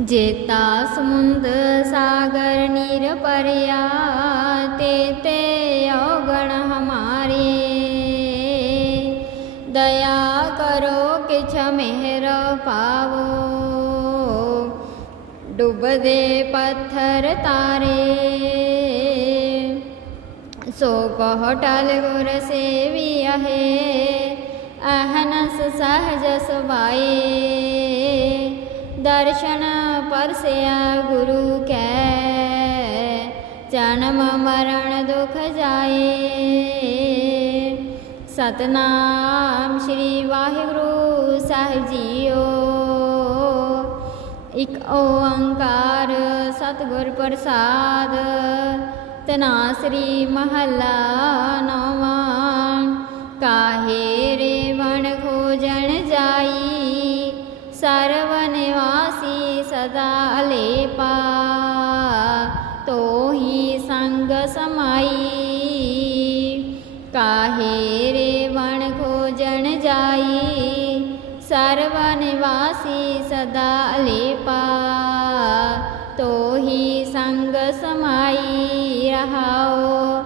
ਜੇਤਾ ਸਮੁੰਦ ਸਾਗਰ ਨੀਰ ਪਰਿਆ ਤੇ ਤੇ ਔਗਣ ਹਮਾਰੇ। ਦਇਆ ਕਰੋ ਕਿਛ ਮਿਹਰ ਪਾਵੋ, ਡੁੱਬਦੇ ਪੱਥਰ ਤਾਰੇ। ਸੋ ਕਹ ਟਲ ਗੁਰ ਸੇਵੀਅਹੇ ਅਹਨਸ ਸਹਜ ਸੁਭਾਏ। ਦਰਸ਼ਨ ਪਰਸਿਆ ਗੁਰੂ ਕੈ। ਜਨਮ ਮਰਨ ਦੁਖ ਜਾਏ। ਸਤਨਾਮ ਸ੍ਰੀ ਵਾਹਿਗੁਰੂ ਸਾਹਿਬ ਜੀਓ। ਇਕ ਓੰਕਾਰ ਸਤਿਗੁਰ ਪ੍ਰਸਾਦ। ਤਨਾਸਰੀ ਮਹੱਲਾ ਨੌਵਾਂ। ਸਰਵ ਨਿਵਾਸੀ ਸਦਾ ਅਲੇਪਾ, ਤੋਹੀ ਸੰਗ ਸਮਾਈ। ਕਾਹੇ ਰੇ ਵਣ ਖੋਜਣ ਜਾਈ, ਸਰਵ ਨਿਵਾਸੀ ਸਦਾ ਅਲੇਪਾ, ਤੋਹੀ ਸੰਗ ਸਮਾਈ ਰਹਾਓ।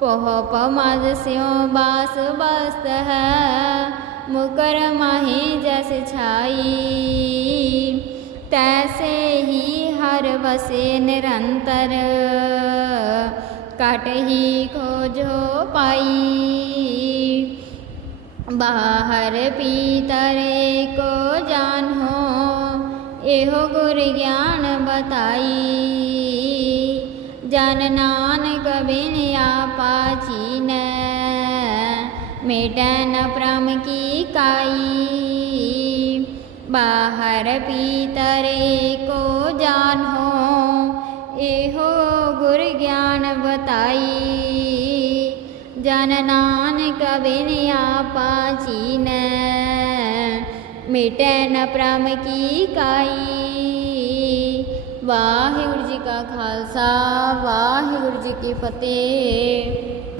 ਪੋਹ ਪਮਦ ਸਿਉ ਬਾਸ ਬਸਤ ਹੈ ਮੁਕਰ ਮਾਹੀ ਜਸ ਛਾਈ। ਤੈਸੇ ਹੀ ਹਰ ਵਸੇ ਨਿਰੰਤਰ। ਕਟ ਹੀ ਖੋਜੋ ਪਾਈ। ਬਾਹਰ ਪੀਤਰ ਕੋ ਜਾਨੋ, ਇਹੋ ਗੁਰ ਗਿਆਨ ਬਤਾਈ। ਜਨ ਨਾਨਕ ਬਿਨ ਆਪਾ ਚੀਨੈ ਮੇਟੈ ਨ ਪ੍ਰਮ ਕੀ ਕਾਈ। ਬਾਹਰ ਪੀਤਰ ਕੋ ਜਾਨੋ, ਇਹੋ ਗੁਰ ਗਿਆਨ ਬਤਾਈ। ਜਨ ਨਾਨਕ ਬਿਨ ਆਪਾ ਚੀਨੈ ਮਿਟੈ ਨ ਪ੍ਰਮ ਕੀ ਕਾਈ। ਵਾਹਿਗੁਰੂ ਜੀ ਕਾ ਖਾਲਸਾ, ਵਾਹਿਗੁਰੂ ਜੀ ਕੀ ਫਤਿਹ।